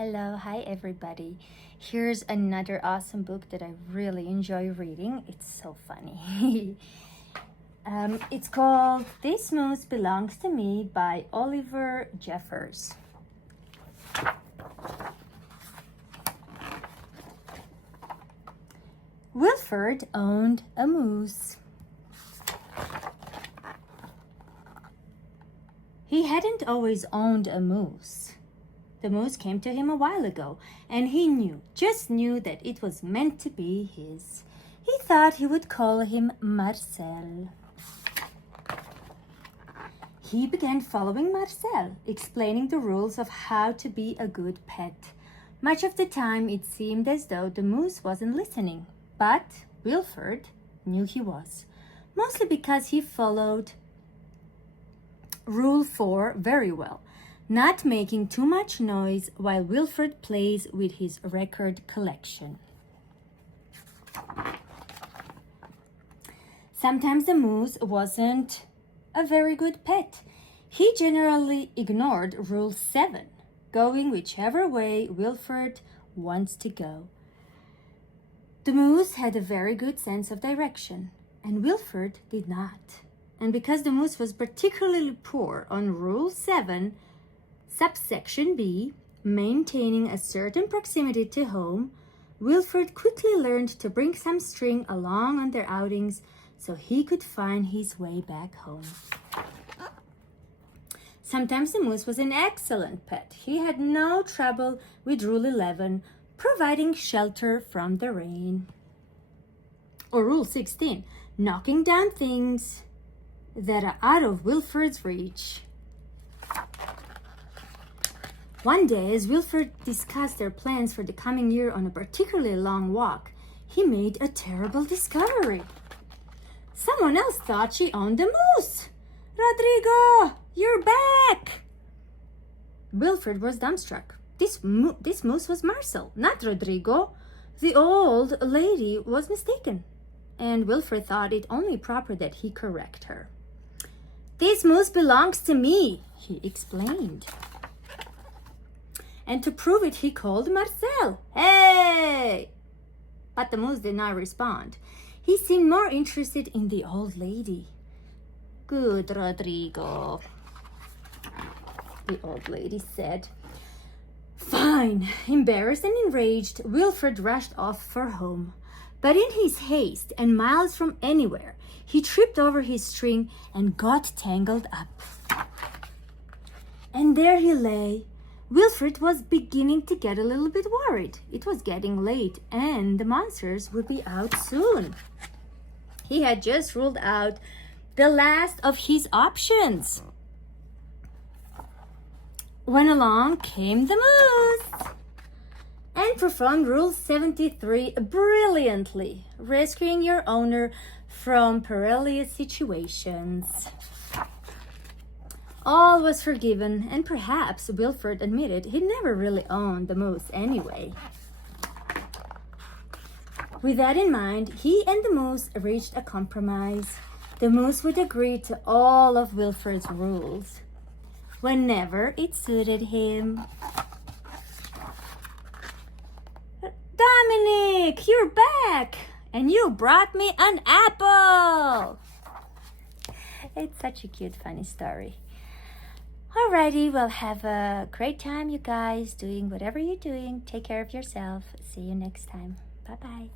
Hi everybody. Here's another awesome book that I really enjoy reading. It's so funny. It's called This Moose Belongs to Me by Oliver Jeffers. Wilford owned a moose. He hadn't always owned a moose. The moose came to him a while ago, and he just knew that it was meant to be his. He thought he would call him Marcel. He began following Marcel, explaining the rules of how to be a good pet. Much of the time it seemed as though the moose wasn't listening, but Wilford knew he was, mostly because he followed Rule 4 very well. Not making too much noise while Wilford plays with his record collection. Sometimes the moose wasn't a very good pet. He generally ignored Rule 7, going whichever way Wilford wants to go. The moose had a very good sense of direction, and Wilford did not. And because the moose was particularly poor on Rule 7, Subsection B, maintaining a certain proximity to home, Wilford quickly learned to bring some string along on their outings so he could find his way back home. Sometimes the moose was an excellent pet. He had no trouble with Rule 11, providing shelter from the rain. Or Rule 16, knocking down things that are out of Wilford's reach. One day, as Wilford discussed their plans for the coming year on a particularly long walk, he made a terrible discovery. Someone else thought she owned the moose. "Rodrigo, you're back!" Wilford was dumbstruck. This moose was Marcel, not Rodrigo. The old lady was mistaken, and Wilford thought it only proper that he correct her. "This moose belongs to me," he explained. And to prove it, he called Marcel. "Hey!" But the moose did not respond. He seemed more interested in the old lady. "Good, Rodrigo," the old lady said. Fine. Embarrassed and enraged, Wilford rushed off for home. But in his haste and miles from anywhere, he tripped over his string and got tangled up. And there he lay. Wilford was beginning to get a little bit worried. It was getting late and the monsters would be out soon. He had just ruled out the last of his options when along came the moose and performed Rule 73 brilliantly, rescuing your owner from perilous situations. All was forgiven, and perhaps Wilford admitted he'd never really owned the moose anyway. With that in mind, he and the moose reached a compromise. The moose would agree to all of Wilford's rules whenever it suited him. "Dominic, you're back! And you brought me an apple!" It's such a cute, funny story. Alrighty, well, have a great time, you guys, doing whatever you're doing. Take care of yourself. See you next time. Bye-bye.